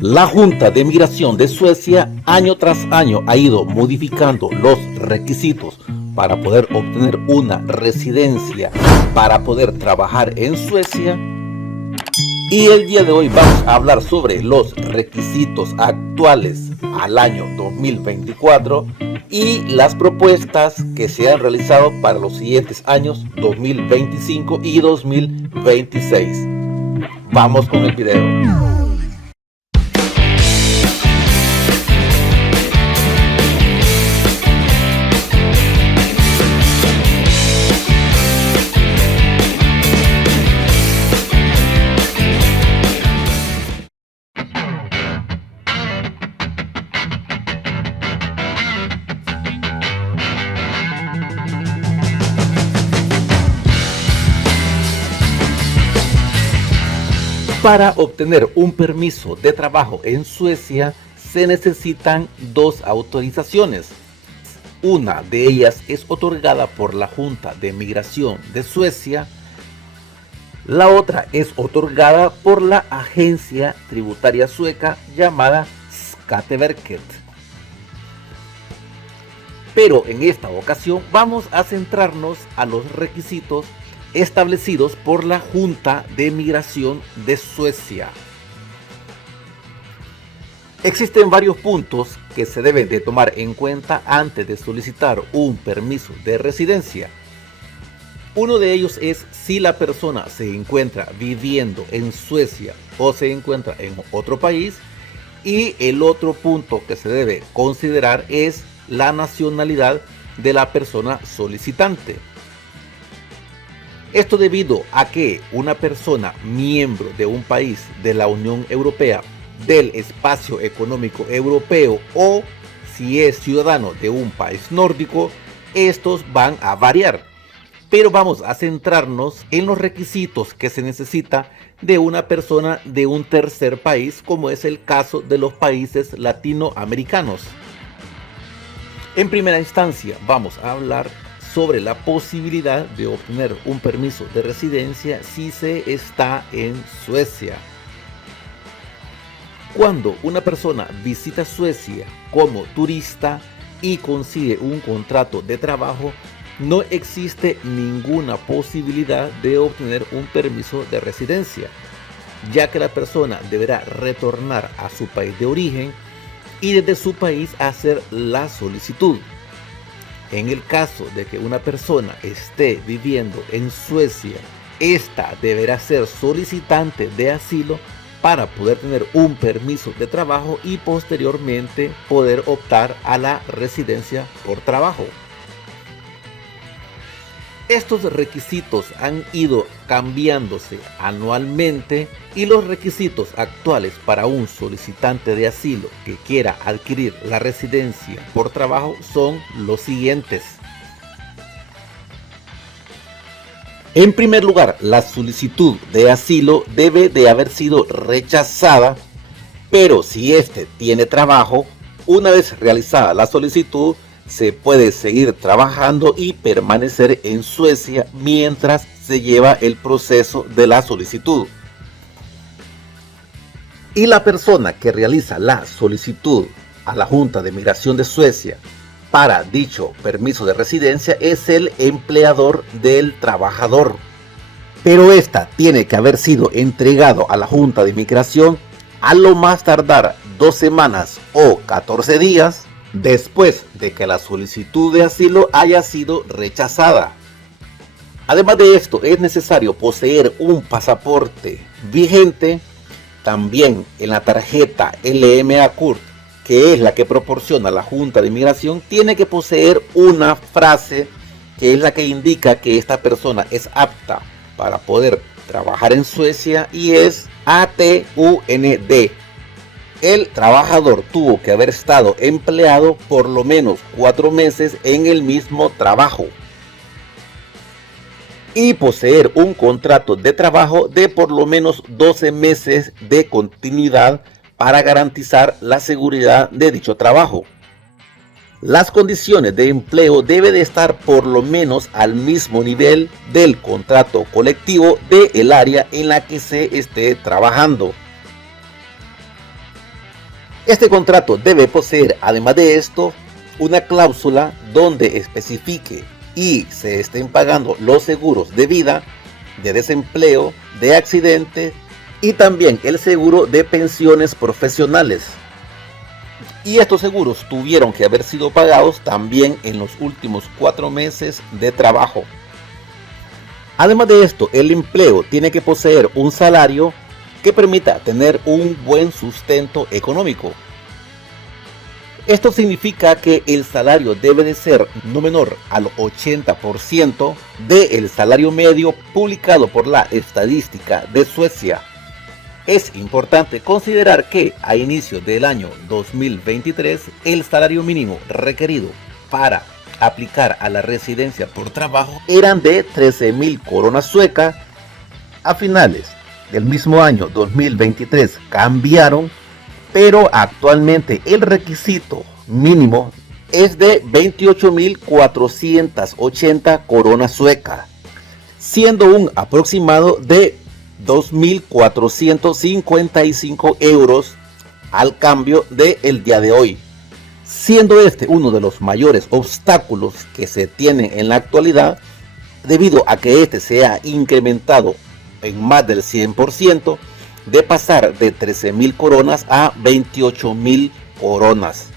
La Junta de Migración de Suecia año tras año ha ido modificando los requisitos para poder obtener una residencia, para poder trabajar en Suecia. Y el día de hoy vamos a hablar sobre los requisitos actuales al año 2024 y las propuestas que se han realizado para los siguientes años 2025 y 2026. Vamos con el video. Para obtener un permiso de trabajo en Suecia se necesitan dos autorizaciones. Una de ellas es otorgada por la Junta de Migración de Suecia. La otra es otorgada por la agencia tributaria sueca llamada Skatteverket. Pero en esta ocasión vamos a centrarnos a los requisitos establecidos por la Junta de Migración de Suecia. Existen varios puntos que se deben de tomar en cuenta antes de solicitar un permiso de residencia. Uno de ellos es si la persona se encuentra viviendo en Suecia o se encuentra en otro país, y el otro punto que se debe considerar es la nacionalidad de la persona solicitante. Esto debido a que una persona miembro de un país de la Unión Europea, del Espacio Económico Europeo, o si es ciudadano de un país nórdico, estos van a variar. Pero vamos a centrarnos en los requisitos que se necesita de una persona de un tercer país, como es el caso de los países latinoamericanos. En primera instancia vamos a hablar sobre la posibilidad de obtener un permiso de residencia si se está en Suecia. Cuando una persona visita Suecia como turista y consigue un contrato de trabajo, no existe ninguna posibilidad de obtener un permiso de residencia, ya que la persona deberá retornar a su país de origen y desde su país hacer la solicitud. En el caso de que una persona esté viviendo en Suecia, esta deberá ser solicitante de asilo para poder tener un permiso de trabajo y posteriormente poder optar a la residencia por trabajo. Estos requisitos han ido cambiándose anualmente y los requisitos actuales para un solicitante de asilo que quiera adquirir la residencia por trabajo son los siguientes. En primer lugar, la solicitud de asilo debe de haber sido rechazada, pero si éste tiene trabajo, una vez realizada la solicitud, se puede seguir trabajando y permanecer en Suecia mientras se lleva el proceso de la solicitud. Y la persona que realiza la solicitud a la Junta de Migración de Suecia para dicho permiso de residencia es el empleador del trabajador. Pero esta tiene que haber sido entregado a la Junta de Migración a lo más tardar 2 semanas o 14 días después de que la solicitud de asilo haya sido rechazada. Además de esto, es necesario poseer un pasaporte vigente. También en la tarjeta LMA CURT, que es la que proporciona la Junta de Migración, tiene que poseer una frase que es la que indica que esta persona es apta para poder trabajar en Suecia, y es ATUND. El trabajador tuvo que haber estado empleado por lo menos 4 meses en el mismo trabajo y poseer un contrato de trabajo de por lo menos 12 meses de continuidad para garantizar la seguridad de dicho trabajo. Las condiciones de empleo deben de estar por lo menos al mismo nivel del contrato colectivo del área en la que se esté trabajando. Este contrato debe poseer, además de esto, una cláusula donde especifique y se estén pagando los seguros de vida, de desempleo, de accidente y también el seguro de pensiones profesionales. Y estos seguros tuvieron que haber sido pagados también en los últimos 4 meses de trabajo. Además de esto, el empleo tiene que poseer un salario que permita tener un buen sustento económico. Esto significa que el salario debe de ser no menor al 80% del salario medio publicado por la estadística de Suecia. Es importante considerar que a inicio del año 2023 el salario mínimo requerido para aplicar a la residencia por trabajo eran de 13.000 coronas suecas. A finales del mismo año 2023 cambiaron, pero actualmente el requisito mínimo es de 28.480 coronas suecas, siendo un aproximado de 2.455 euros al cambio del día de hoy, siendo este uno de los mayores obstáculos que se tienen en la actualidad, debido a que este se ha incrementado en más del 100%, de pasar de 13.000 coronas a 28.000 coronas.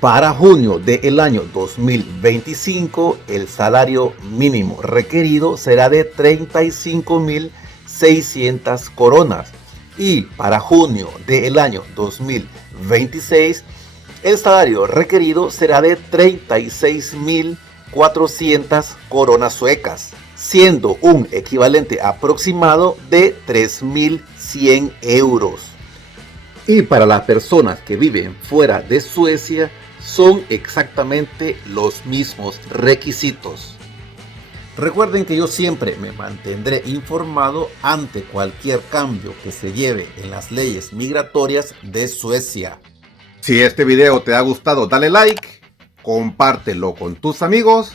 Para junio del año 2025, el salario mínimo requerido será de 35.600 coronas. Y para junio del año 2026, el salario requerido será de 36.400 coronas suecas, siendo un equivalente aproximado de 3.100 euros. Y para las personas que viven fuera de Suecia, son exactamente los mismos requisitos. Recuerden que yo siempre me mantendré informado ante cualquier cambio que se lleve en las leyes migratorias de Suecia. Si este video te ha gustado, dale like, compártelo con tus amigos.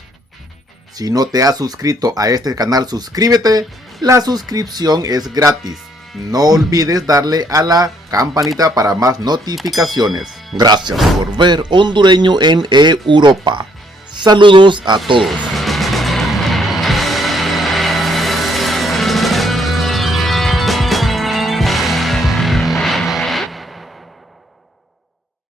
Si no te has suscrito a este canal, suscríbete. La suscripción es gratis. No olvides darle a la campanita para más notificaciones. Gracias por ver Hondureño en Europa. Saludos a todos.